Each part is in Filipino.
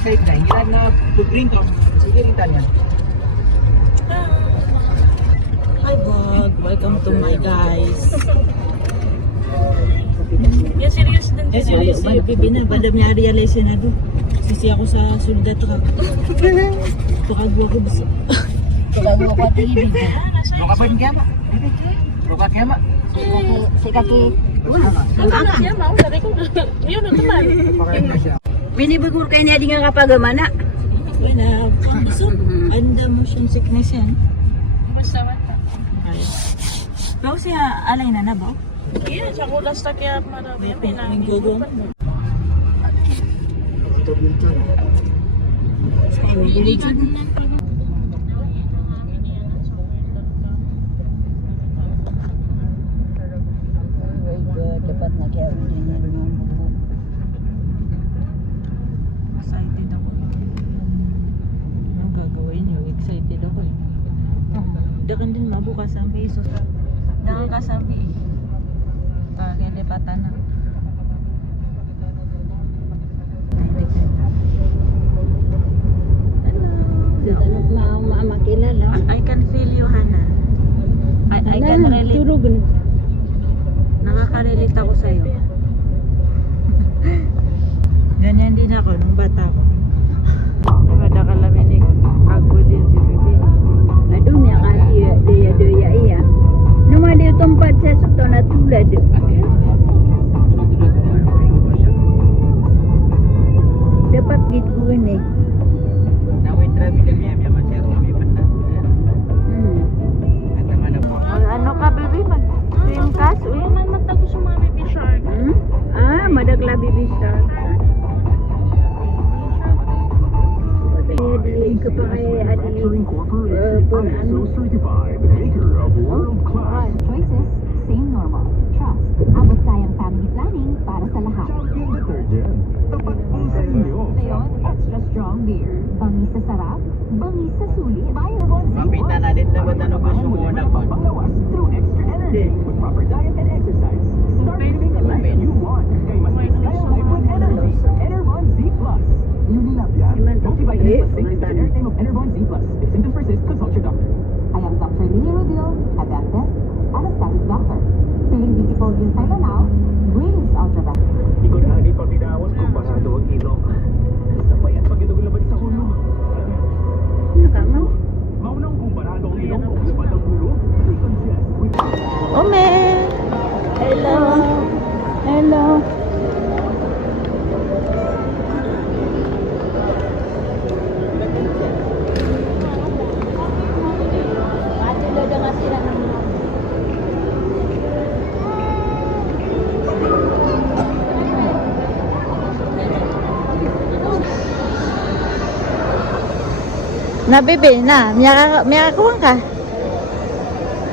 side na, hindi na pag-drink ka. Sige rin tanya. Hi vlog, welcome to my guys. Ya serius din. Eh serius si Bibi na, badam niya realize na do. Sisi ako sa sulda to ka. Tukagwa ko bisa. Tukagwa ko TV. Buka pa rin kaya ma? Buka kaya ma? Sikaki. Ano siya mau dari ko. Yun ang teman. Pakain na siya. Binibigur kayo niya di nga kapagamana. Okay na, so, anda mo siyang sickness yan. Basta mata. Okay. Pero siya alay na ba? Iya, sa kulas ta kaya marami yan. Nagugong. Ito dito. Dapat nagyawin niya yung buhok. Excited ako. Anong gagawin niyo? Excited ako eh. Dakan din mabukas ang peso. Dakan kasabi eh. Pagalipatan na. Hello. Makilala. I can feel you, Hana. I can relate. Turugan. Nakaka-relate ako sa'yo. Ganyan din ako nung bata ko. Kada kalaminig, ako din si Bibi. Aduh, miya kasi daya iya. Numa di tempat saya suka na tulad. Dapat gitu ini. Nawin travel niya niya masero kami panda. At mana po. Ano ka, Bibi? Mag-swim ka? Swim? May mata ko sumami pi shark. Ah, madagla bibi shark. Di ka pa kay adi pun ano. Maker of world-class Choices, same normal. Trust. Abot kayang family planning para sa lahat. champion detergent. Tapat po sa inyo. Leon Extra Strong Beer. Bangis sa sarap, bangis sa sulit. Mapita na din na ba tanong ko sumuna po. Panglawas through extra energy with proper diet and exercise. Start living the life you want. Kay mas kaya life with energy. Enervon Z+. Unilabia. Multivitamin plus zinc is the generic name of Enervon Z+. If symptoms persist, consult your doctor. I am Dr. Lily Rodil, a dentist, anesthetic doctor. Feeling beautiful inside and out, breathe ultraviolet. Ikot na di pagbidawas kung parado ang ilong. Sabay at pagkidugulabad sa ulo. Maunang kung parado ang ilong o sabad ang ulo. Decongest with Ome! Hello! Hello! Na, Bibi, na. May kakuha ka.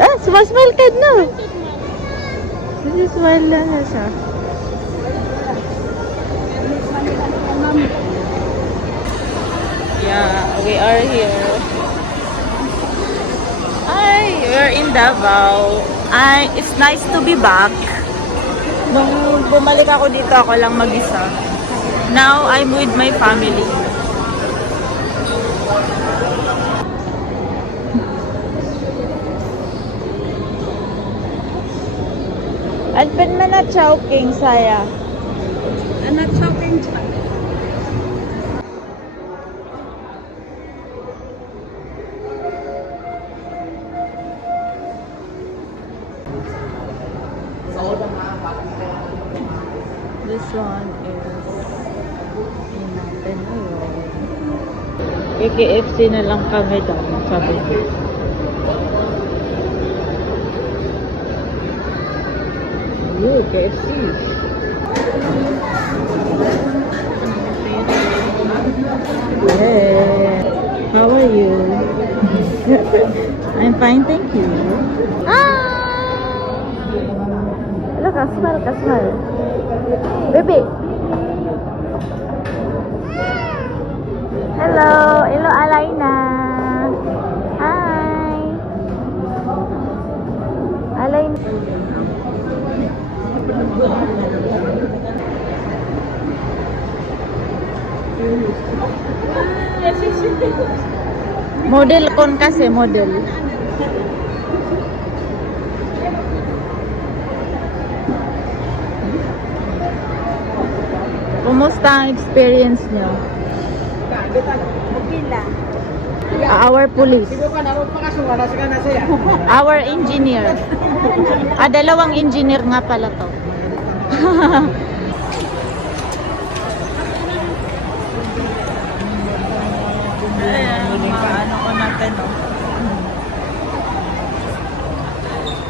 Ah, smile ka no. Smile lang na siya. Yeah, we are here. Hi, we're in Davao. It's nice to be back. Nung bumalik ako dito, ako lang mag-isa. Now, I'm with my family. Alpen man na chowking saya. Anak shopping. This one is in natin KKFC na lang kami daw, sabi ko. KFC. Yeah. How are you? I'm fine, thank you. Look, smile. Baby. Hello, Alaina. Hi. Alaina. Model kon kasi, model. Kumusta ang experience nyo? Okay lang. Our police. Sibukan ako pakasuha na sila na siya. Our engineer. Dalawang engineer nga pala to. Ano ko natin,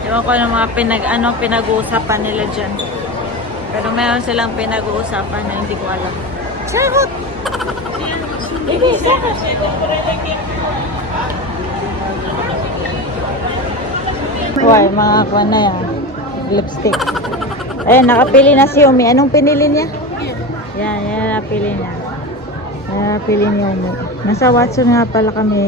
Ewan ko ng mga pinag-uusapan nila dyan. Pero meron silang pinag-uusapan na hindi ko alam. Sarot! Baby, sarot! Why, mga kwan na yan. Lipstick. Ayan, nakapili na si Umi. Anong pinili niya? Yan napili niya. Yan napili niya Umi. Nasa Watson nga pala kami.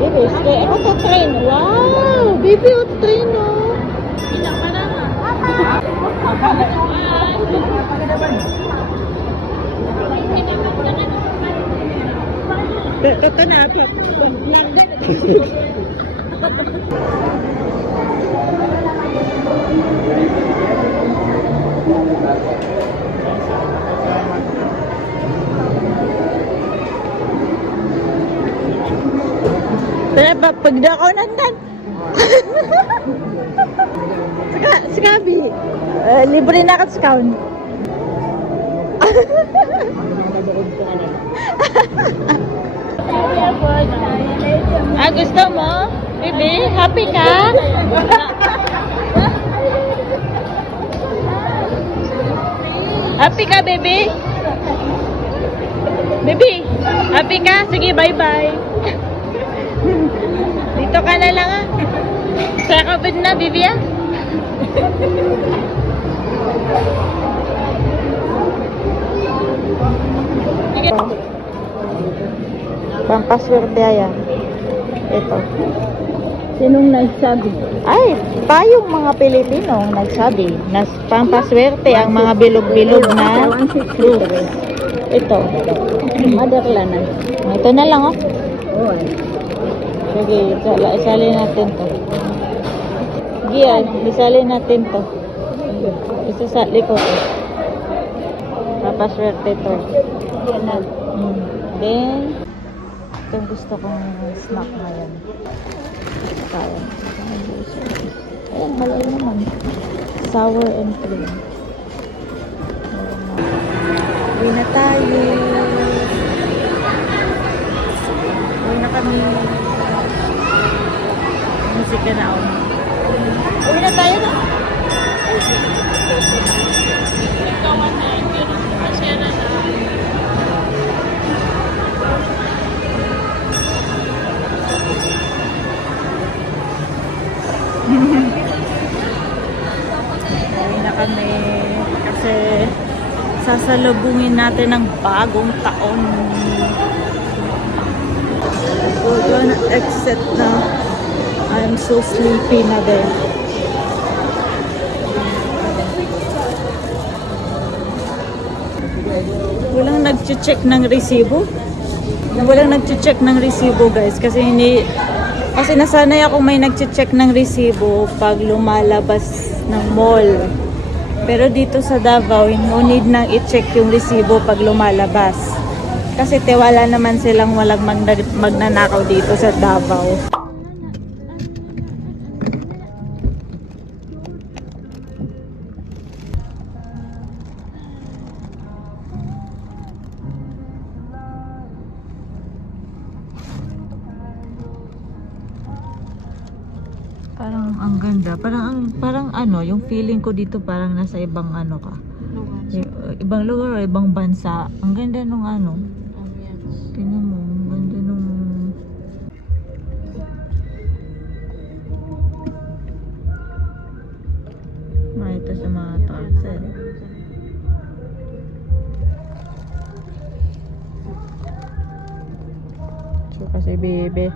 Baby, stay. Ako to train. Wow! Baby, o train, oh. Toto na ako. Pero pagdakaw nandan. Sikabi. Libre na ka discount. Gusto mo? Baby, happy ka? Happy ka, baby? Baby, happy ka? Sige, bye-bye. Dito ka na lang, Sa kabid na, baby, Pampaswerte ayan. Ito. Sinong nagsabi? Ay, tayong mga Pilipino nagsabi na pampaswerte ang mga bilog-bilog na fruits. Ito. Motherland. Ito na lang, Oh. Sige, isalin natin to. Sige, isalin natin to. Isa sa likod. Pampaswerte to. Then, itong gusto kong snack ngayon. Kaya. Ayan, malay naman. Sour and cream. Uwi na tayo. Uwi na kami. Musika na ako. Uwi na tayo na. Uwi na kami kasi sasalubungin natin ang bagong taon. We're gonna exit now. I'm so sleepy na din. Walang nag-check ng resibo. Walang nag-check ng resibo, guys, kasi nasanay ako may nag-check ng resibo pag lumalabas ng mall. Pero dito sa Davao, no need nang i-check yung resibo pag lumalabas. Kasi tiwala naman silang walang magnanakaw dito sa Davao. Parang ang ganda. Parang ano, yung feeling ko dito parang nasa ibang ano ka. Ibang lugar o ibang bansa. Ang ganda nung ano. Tingnan mo, ang ganda nung ito sa mga tarset. So kasi bebe.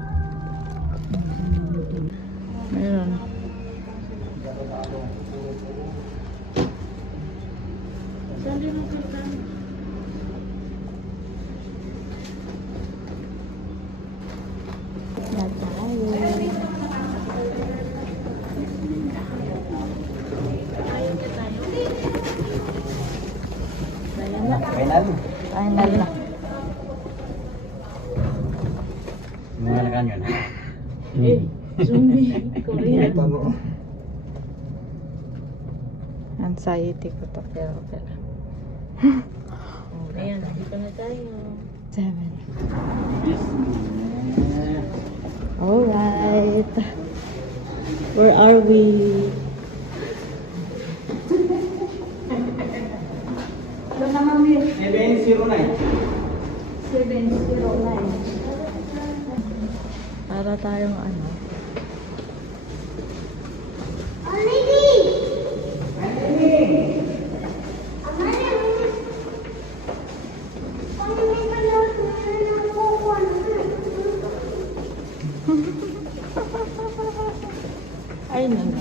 Na tayo. Ayan na. Final. Final na. Mga nakan yun. Zombie. Korean. Anxiety ko to, pero. Ayan, dito na tayo. 7. Alright. Where are we? Doon na mami. 709. 709. Para tayong ano? Ay, nano.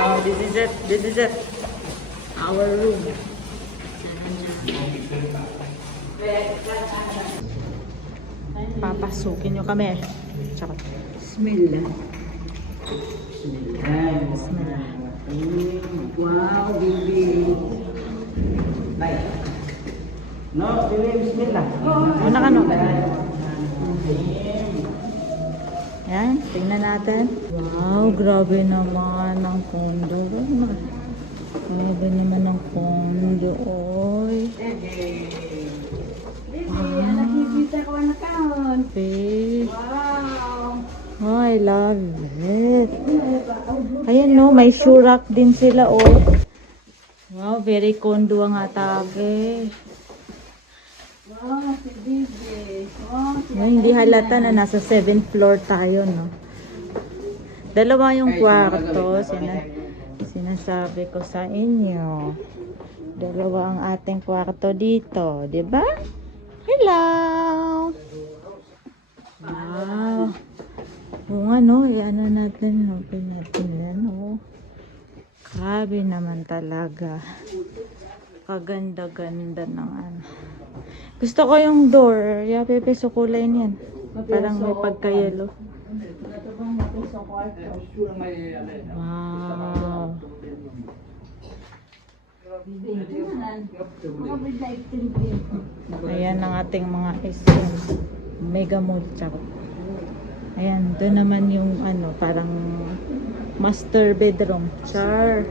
Oh, this is it. This is it. Our room. Papasukin nyo kami. Charot. Bismillah. Bismillah. Wow, baby. No, bismillah. Una ka no? Yan, tingnan natin. Wow, grabe naman ang kondo. Grabe naman ang kondo. Oy. Nakikita ko na kahon. Big. Wow. Oh, I love it. Ayan no, may shoe rack din sila oh. Wow, very condo ang atake. Wow, si baby. Wow, si No, hindi halata na nasa 7th floor tayo, no? Dalawa yung kwarto, sinasabi ko sa inyo. Dalawa ang ating kwarto dito, di ba? Hello! Wow! Oo nga, no? Ano natin, open natin yan, no? Grabe naman talaga. Kaganda-ganda ng ano. Gusto ko yung door. Ya, Pepe, so kulay niyan. Parang may pagka-yellow. Wow. Ayan ang ating mga essence. Mega Mall Charot. Ayan, doon naman yung ano, parang master bedroom. Char.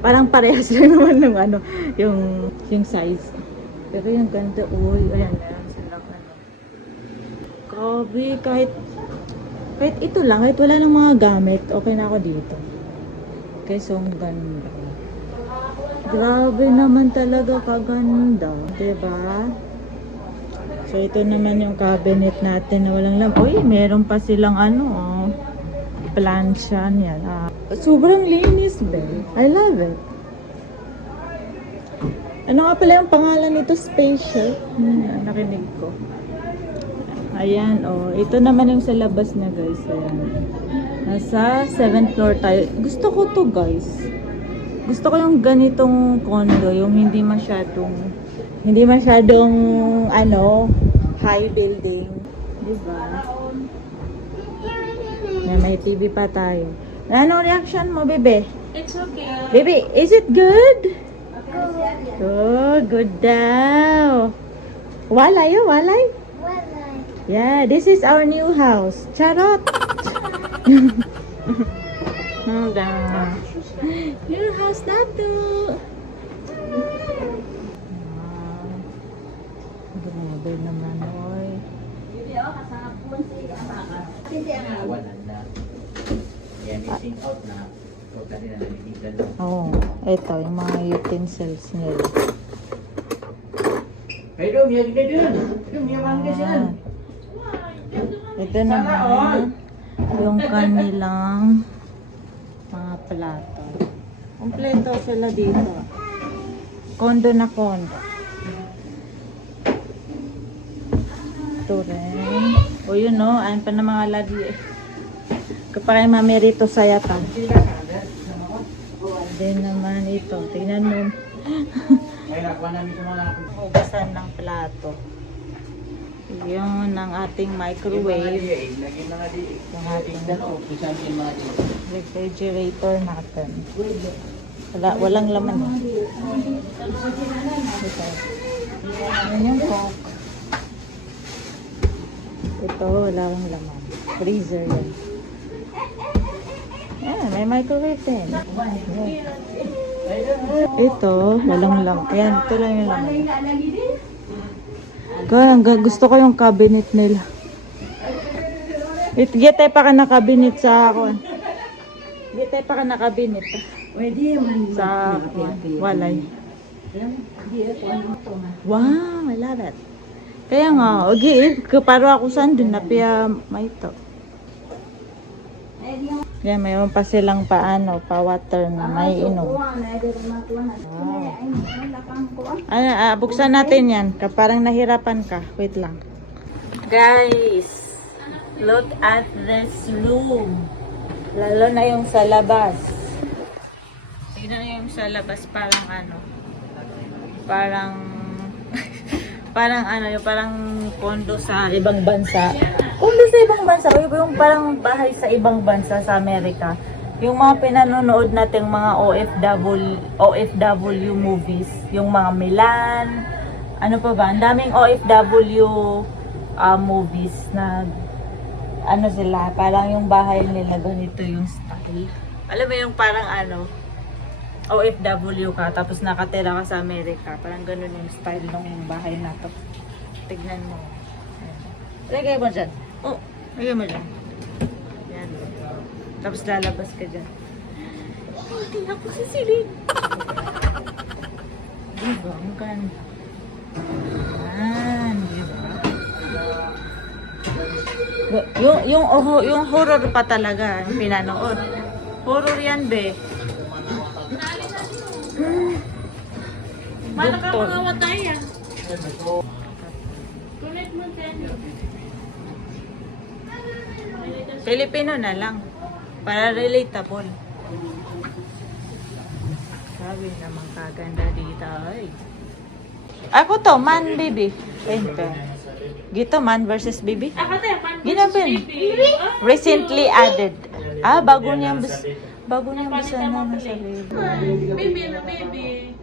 Parang parehas lang naman ng ano, yung size. Pero yung ganda, uy, ayan, meron silang ano. Grabe, kahit ito lang, kahit wala ng mga gamit, okay na ako dito. Okay, so ang ganda. Grabe naman talaga kaganda, diba? So ito naman yung cabinet natin na walang lamp. Uy, meron pa silang ano, oh, plancha yan. Sobrang linis, be. I love it. Ano nga pala yung pangalan nito? Spatial? Nakinig ko. Ayan, oh. Ito naman yung sa labas na, guys. Ayan. Nasa 7th floor tayo. Gusto ko to, guys. Gusto ko yung ganitong condo. Yung hindi masyadong, ano, high building. Diba? May TV pa tayo. Anong reaction mo, bebe? It's okay. Baby, is it good? Oh, good daw. Walay, oh, walay? Walay. Yeah, this is our new house. Charot. New house na to. Grabe naman, oy. Wala na. Yan, missing out na. Huwag na rin na nakikita doon. Oh, ito yung mga utensils nila. Hey, Dom, yan kita dun. Dom, yan mga kasi yan. Ito naman yung kanilang mga plato. Kompleto sila dito. Kondo na kondo. Ito rin. O yun no, ayun pa na mga lagi eh. Kapag mamerito sa yata. Then naman ito, tingnan mo. May nakuha namin sa mga Hugasan ng plato. Yun ang ating microwave. Lagyan mga di. Yung ating Yung mga di. refrigerator natin. Walang laman. Ito. Yan yung coke. Ito, walang laman. Freezer yan. May microwave din. Ito, walang laman. Ayan, ito lang yung laman. Gusto ko yung cabinet nila. Gitay pa ka na cabinet sa ako. Gitay pa ka na cabinet. Pwede man. Sa walay. Wow, I love it. Kaya nga, paro ako saan dun na piya may ito. Kaya mayroon pa silang pa-water na may inom. Buksan natin yan. Parang nahirapan ka. Wait lang. Guys, look at this room. Lalo na yung sa labas. Tignan nyo yung sa labas. Parang condo sa ibang bansa. Condo sa ibang bansa, yung parang bahay sa ibang bansa sa Amerika. Yung mga pinanonood nating mga OFW movies, yung mga Milan, ano pa ba, ang daming OFW movies na sila, parang yung bahay nila ganito yung style. Alam mo yung parang OFW ka, tapos nakatira ka sa Amerika. Parang ganun yung style ng bahay na to. Tignan mo. Lagay mo dyan. Lagay mo dyan. Yan. Tapos lalabas ka dyan. Hindi ako sisilid. Diba? Ang ganda. Yan. Diba? Yung horror pa talaga yung pinanood. Horror yan, be. Paano ka mga watay yan? Connect mo tayo. Filipino na lang. Para relatable. Sabi naman kaganda dito. Ay. Ako to, man, baby. Gito, man versus baby. Ako tayo, man. Ginapin. Recently added. Bago niyang bisa na nasa baby. Baby na baby.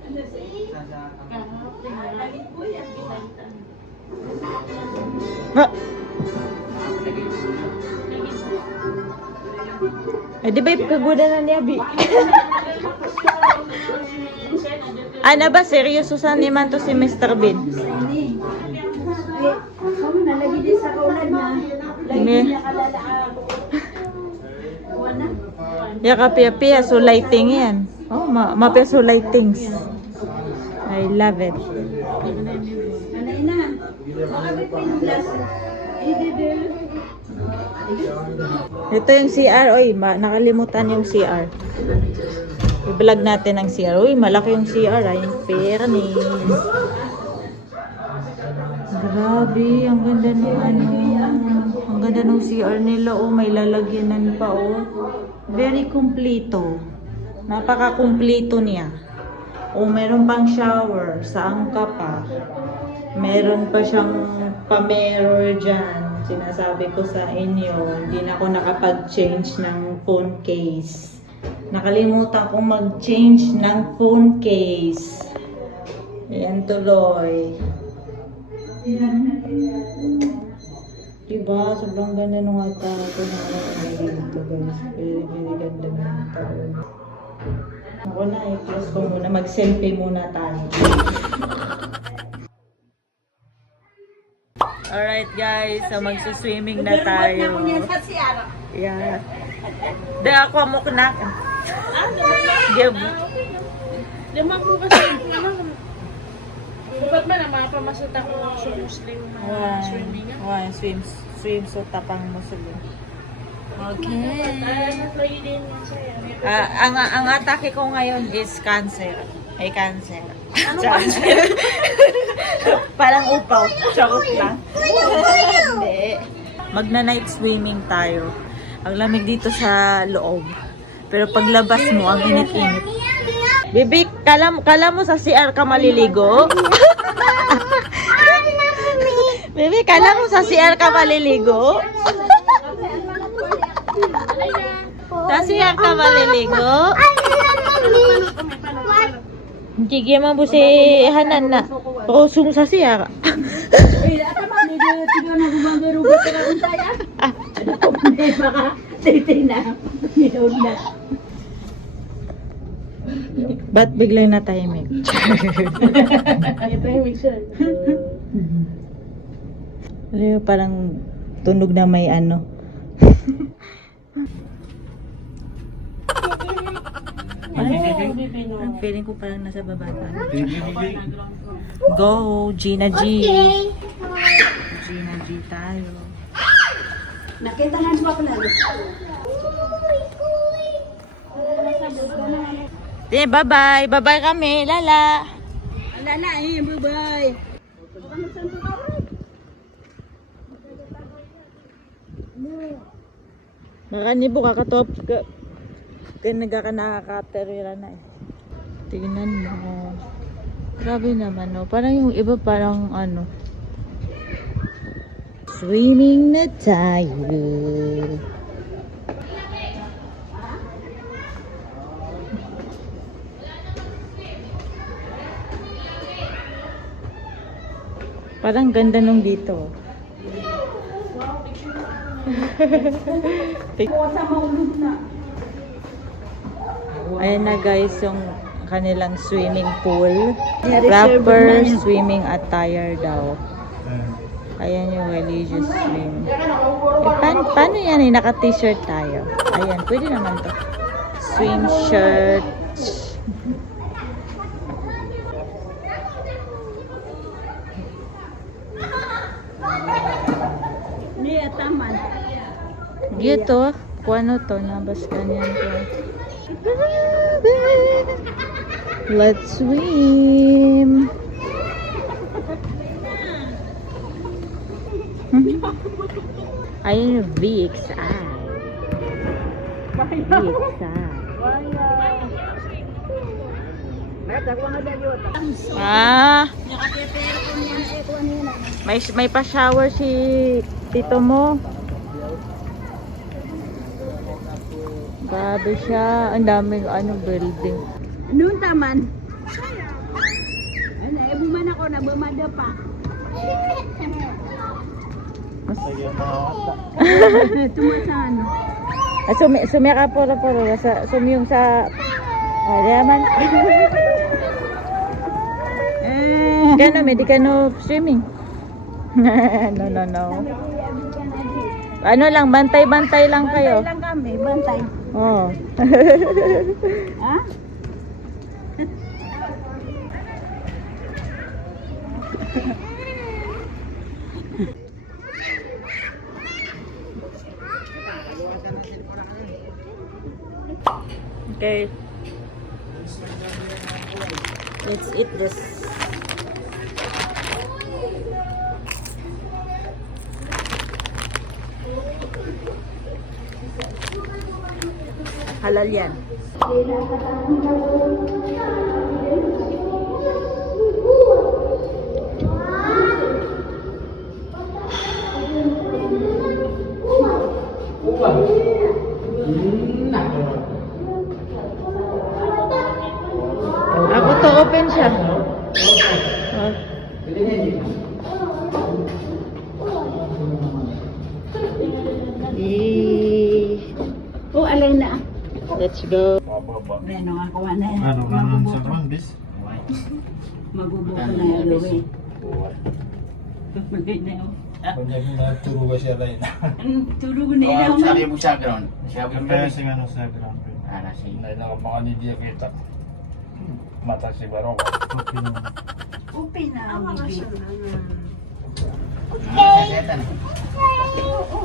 Di ba ipagaguda na niya, Bi? Ba, seryoso sa naman to si Mr. Bean? Kamu nalagi din sa kaulad na. Lagi niya kalala. Yaka so lighting yan. Mapia so lightings. I love it. Anay na. Makabit mo yung glass. Ito yung CR. Oy, nakalimutan yung CR. I-vlog natin ang CR. Uy, malaki yung CR. In fairness. Grabe, ang ganda ng ang ganda ng CR nila. May lalagyanan pa. Very kumpleto. Napaka-kumpleto niya. Meron pang shower. Saan ka pa? Meron pa siyang pa-mirror dyan. Sinasabi ko sa inyo, hindi na ako nakapag-change ng phone case. Nakalimutan kong mag-change ng phone case. Ayan tuloy. Diba? Sobrang ganda nung ata ko na dito, guys. Very ganda ng taon. Ako na, i-close ko muna. Mag-selfie muna tayo. Alright guys, so magsuswimming na tayo. Yeah. De ako mo na. Gab. Limang ko kasi, bukat man ang mga pamasot ako sa Muslim na swimming. Swimsuit tapang Muslim. Okay. Lagi din yan sa'yo. Ang atake ko ngayon is cancer. Ay, cancer. Ano cancer? Parang upaw. Charot lang. Hindi. magna-night swimming tayo. Ang lamig dito sa loob. Pero paglabas mo, ang init-init. Bibi, kala mo sa CR ka maliligo? Bibi, kala mo sa CR ka maliligo? Sa CR ka maliligo? Sige mo si Hanan na. O, sung sa CR. Ba't biglang natahimik? Ano yung parang tunog na may ano? Ang feeling ko parang nasa baba tayo. Go, Gina G. Gina G tayo. Nakita nga ba pala? Bye-bye. Bye-bye kami. Lala. Lala, bye-bye. Nakanibo kakatop ka. Kaya nagkakanakaterira na eh. Tingnan mo. Grabe naman no. Parang yung iba parang ano. Swimming na tayo. Parang ganda nung dito. Ayan na guys yung kanilang swimming pool. Proper swimming attire daw. Ayan yung religious swim. Paano yan eh? Naka-t-shirt tayo. Ayan, pwede naman to. Swim shirt. Niya, taman. Gito, kung ano to, nabas ganyan to. Let's swim. Ayun yung VXI. VXI. Ah. May pa-shower si tito mo. Grabe siya. Ang daming building. Noon taman. Ano, buman ako na bumada pa. Tumasan. Sumi ka puro sumiyong sa diaman. Kano may di ka no swimming. No. Ano lang, bantay-bantay lang kayo. Bantay lang kami, bantay. Oh. Ha? Okay. Let's eat this. Halal yan. Ako to open siya. Oh. Oh, alay na. Let's go. Ano ako na. Ano naman sa kaman, bis? Mabubo ko na yung luwi. Kanya nagturo ka siya rin. Tulog na yun. Sabi mo sa ground. Sabi mo Kaya si ano sa ground. si Hindi na baka ni dia kita. Mata si Barong. Okay naman. Open na ang bibig.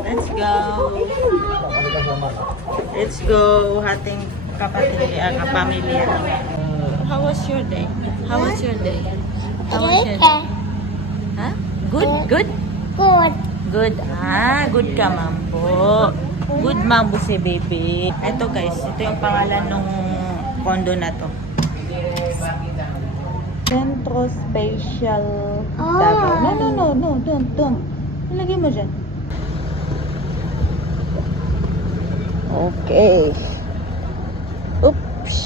Let's go. Let's go, ating kapamilya. How was your day? How was your day? How was your day? Huh? Good? Good? Good. Good. Good ka, mambo. Good mambo si baby. Ito guys, ito yung pangalan ng condo na to. Centro Special Davao. No, don't. Ilagay mo dyan. Okay. Oops.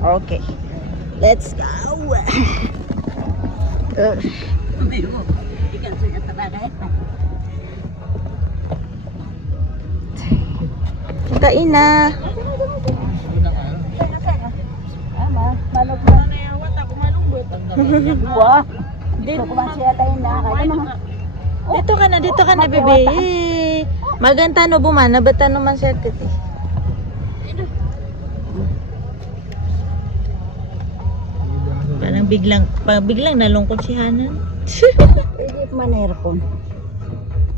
Okay. Let's go. Kain na. Dito ka na, bebe. Maganta no bumana, bata no man siya titi. Parang biglang nalungkot si Hanan. Hindi man aircon.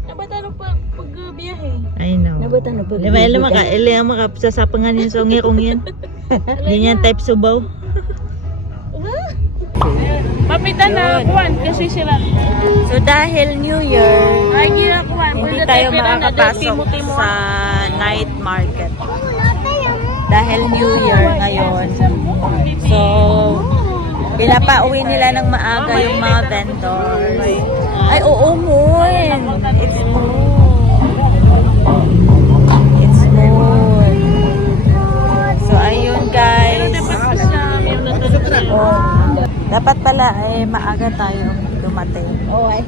Nabatano pag biyahe. I know. Nabatan na po. Diba, ilang makasasapangan yung songirong yan. Hindi niyan type subaw. Papita na kuwan kasi sila. So dahil New Year, Ay, di na kuwan. hindi tayo makakapasok sa night market. Dahil New Year ngayon. So, pinapauwi nila ng maaga yung mga vendors. Ay, oo, Moon. It's Moon. It's Moon. So, ayun guys. Dapat pala ay maaga tayong dumating. Okay.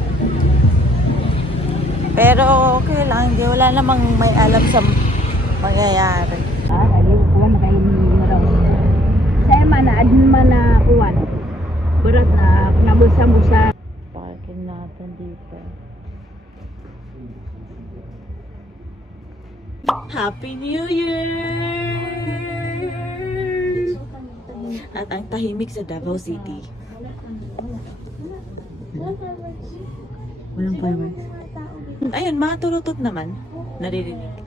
Pero okay lang, hindi wala namang may alam sa mangyayari. Ayaw kuwan na kayo maraw. Saya man na kuwan. Berat na nabusa-busa. Parking natin dito. Happy New Year! At ang tahimik sa Davao City. Walang fireworks. Ayun, mga turutot naman. Naririnig.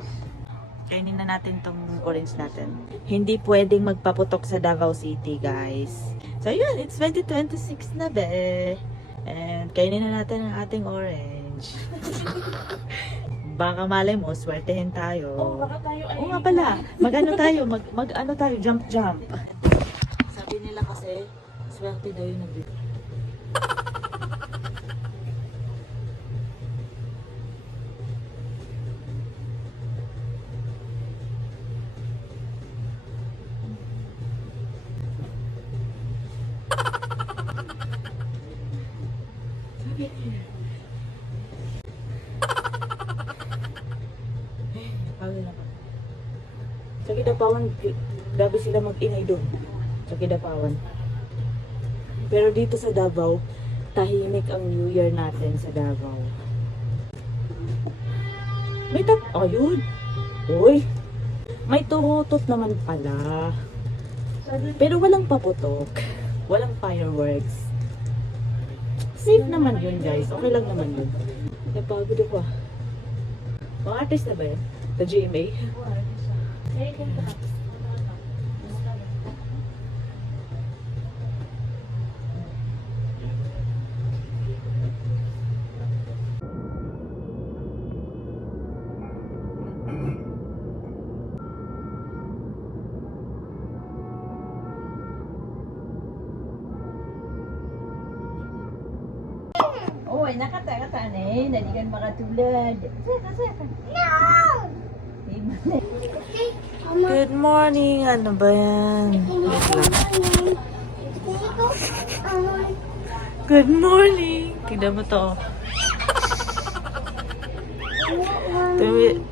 Kainin na natin tong orange natin. Hindi pwedeng magpaputok sa Davao City, guys. So yun, it's 2026 na be. And kainin na natin ang ating orange. Baka malay mo, swertehin tayo. Oo nga pala. Mag-ano tayo? Mag-ano tayo? Jump. Sabi nila kasi, swerte daw yung nabili. Sa Kidapawan, grabe sila mag-ingay doon. Sa Kidapawan. Pero dito sa Davao, tahimik ang New Year natin sa Davao. May ayun! Uy! May turutot naman pala. Pero walang paputok. Walang fireworks. Safe naman yun, guys. Okay lang naman yun. Napagod ako ah. Mga artist na ba yun? Sa GMA? Oy, nakata eh. Naligan makatulad. Seka. No! Good morning! Ano ba yan? Good morning! Tignan mo to.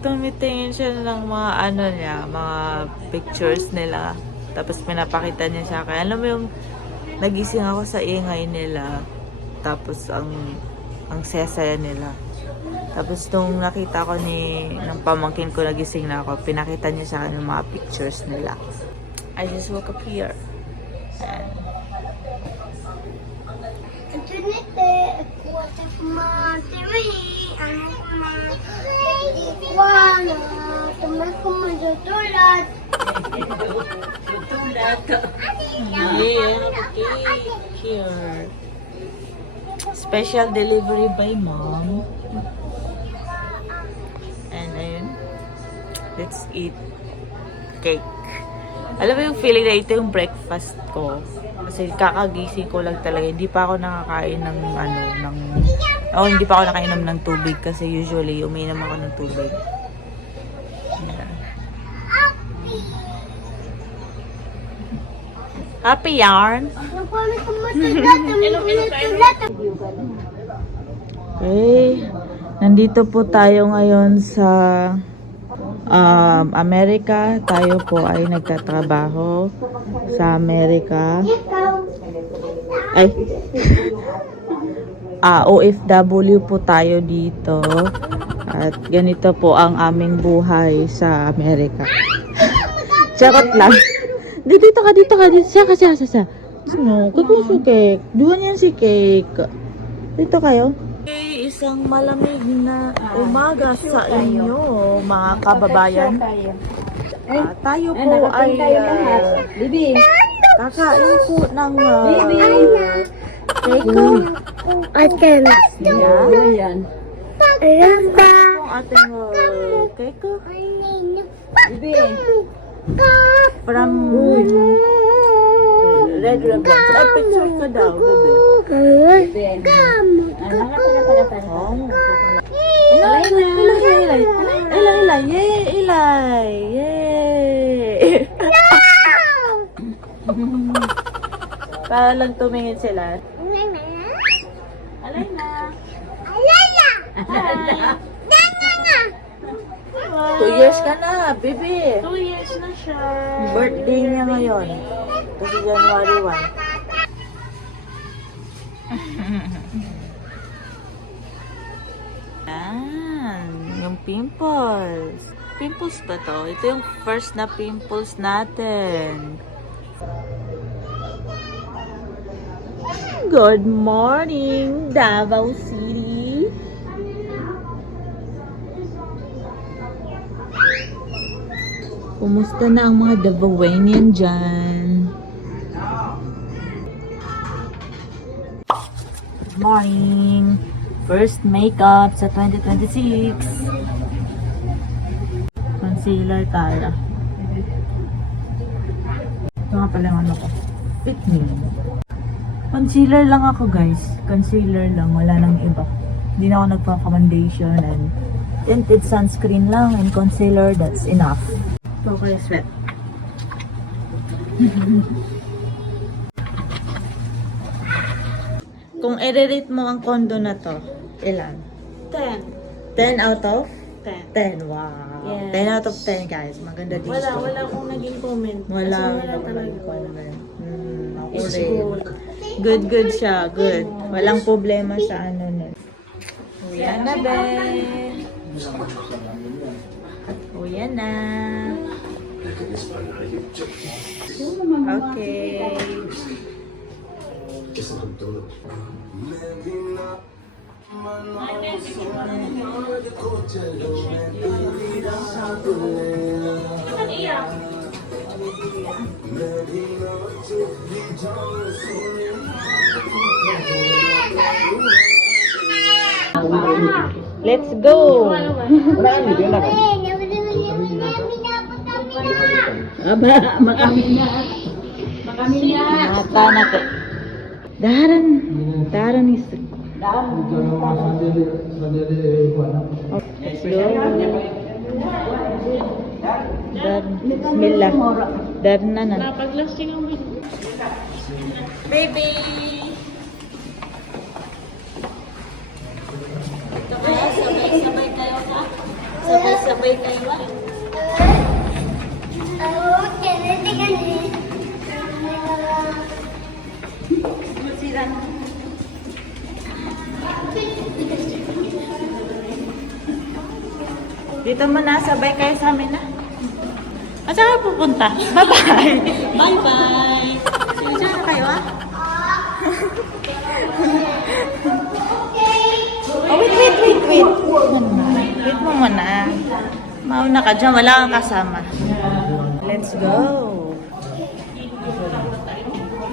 Tumitingin siya ng mga ano niya, mga pictures nila. Tapos pinapakita niya sa akin. Alam mo yung nagising ako sa ingay nila. Tapos ang saya-saya nila. Tapos nung nakita ko ng pamangkin ko nagising na ako, pinakita niya sa akin yung mga pictures nila. I just woke up here. And here. Special delivery by mom. And ayun. Let's eat cake. Alam mo yung feeling na ito yung breakfast ko. Kasi kakagising ko lang talaga. Hindi pa ako nakakain ng hindi pa ako nakainom ng tubig kasi usually umiinom ako ng tubig. Yan. Happy yarn. Okay. Nandito po tayo ngayon sa Amerika. Tayo po ay nagtatrabaho sa Amerika. Ay. OFW po tayo dito. At ganito po ang aming buhay sa Amerika. Charot lang. Dito ka. Siya. No, kagusto cake. Duwan yan si cake. Dito kayo. Okay, isang malamig na umaga sa inyo, mga kababayan. Tayo po ay kakain po ng cake. Yan. Ang ating cake. Bibi. From Red Ribbon. Picture ka daw, bebe. Ilay. Yay! Para lang tumingin sila. Alayna. Hi. 2 years ka na, baby. 2 years na siya. Birthday niya ngayon. Kasi January 1. Yan. Yung pimples. Pimples ba to? Ito yung first na pimples natin. Good morning, Davao City. Kumusta na ang mga Davaoanian dyan? Good morning! First makeup sa 2026. Concealer tayo. Ito nga pala yung ano ko. Fit me. Concealer lang ako guys. Concealer lang. Wala nang iba. Hindi na ako nagpa-foundation and tinted sunscreen lang and concealer. That's enough. Ito ko yung sweat. Kung i-rate mo ang condo na to, ilan? 10. 10 out of? 10. 10. Wow. Yes. 10 out of 10 guys. Maganda dito. Wala akong naging comment. Wala Kasi talaga. comment. Ako It's rin. good. Good siya. Good. Walang problema sa ano nun. Uyan na, be. Uyan na. Okay. Let's go. Aba, makami na. Mata na ko. Daran is. Let's go. Bismillah. Daran na. Napag-lasting ang video. Baby. Sabay kayo ka? Sabay kayo ba? Dito mo na, sabay kayo sa amin na. Saan kayo pupunta? Bye-bye! Bye-bye! Sino na kayo ah? Oh, wait. Wait mo muna. Mauna ka dyan, wala kang kasama. Let's go!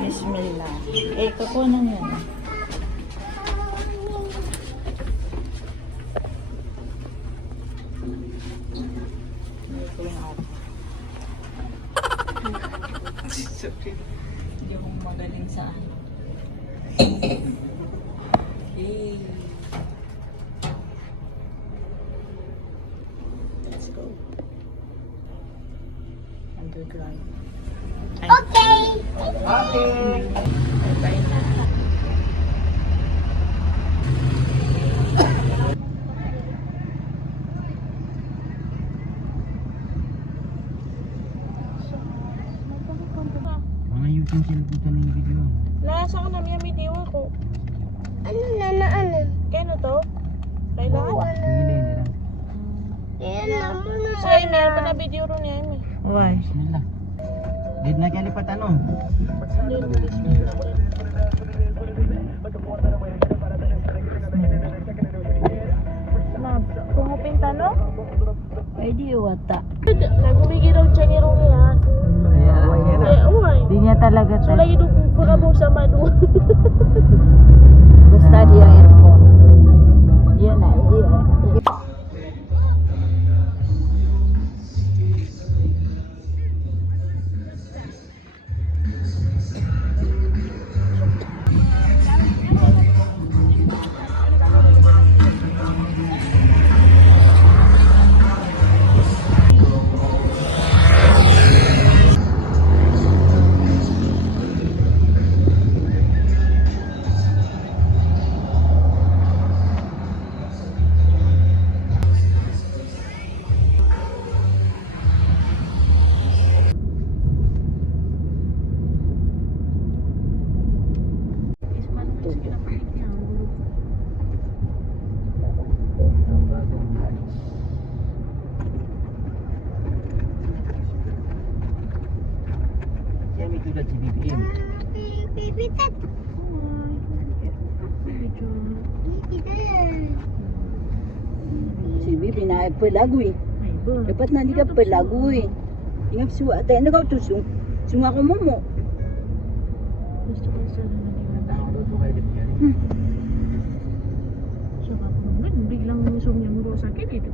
Bismillah. Kukunan yan. Sorry. Hindi ako magaling sa ano. Okay. Let's go. Underground. Okay. Bye na. Mga utensil ko ng video. Nasa ko na may video ko. Ano na? Kaya to? Kailangan? So, ay, meron pa na video ron niya, Amy. Why? Bismillah. Did na kalipat ano? Kung upinta, no? Pwede wata. Nagumigi daw siya ni Ronnie, ha? Eh, uway. Di niya talaga So, lagi doon kung pagkabong sa madu. Basta di ang earphone. Yan na. Kaya may tulad si BBM. Si Bibi na pelagu eh. Dapat na di ka pelagu eh. Ingat suwa tayo na kau tusung. Sunga ko mo. Gusto ko sa Tao to kayo din yan. So, kapag biglang sumya mo sa akin, ito.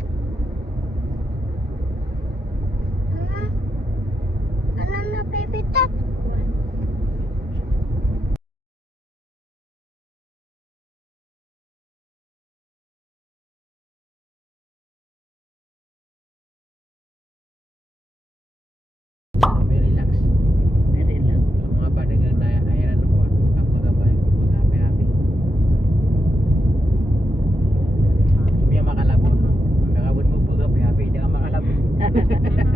May relax. Ang mga panagang na ayaran ko. Ang kagabay. Mag-happy-happy. Sumya makalabon. Magkakabon mo pag-happy-happy. Hindi ka makalabon.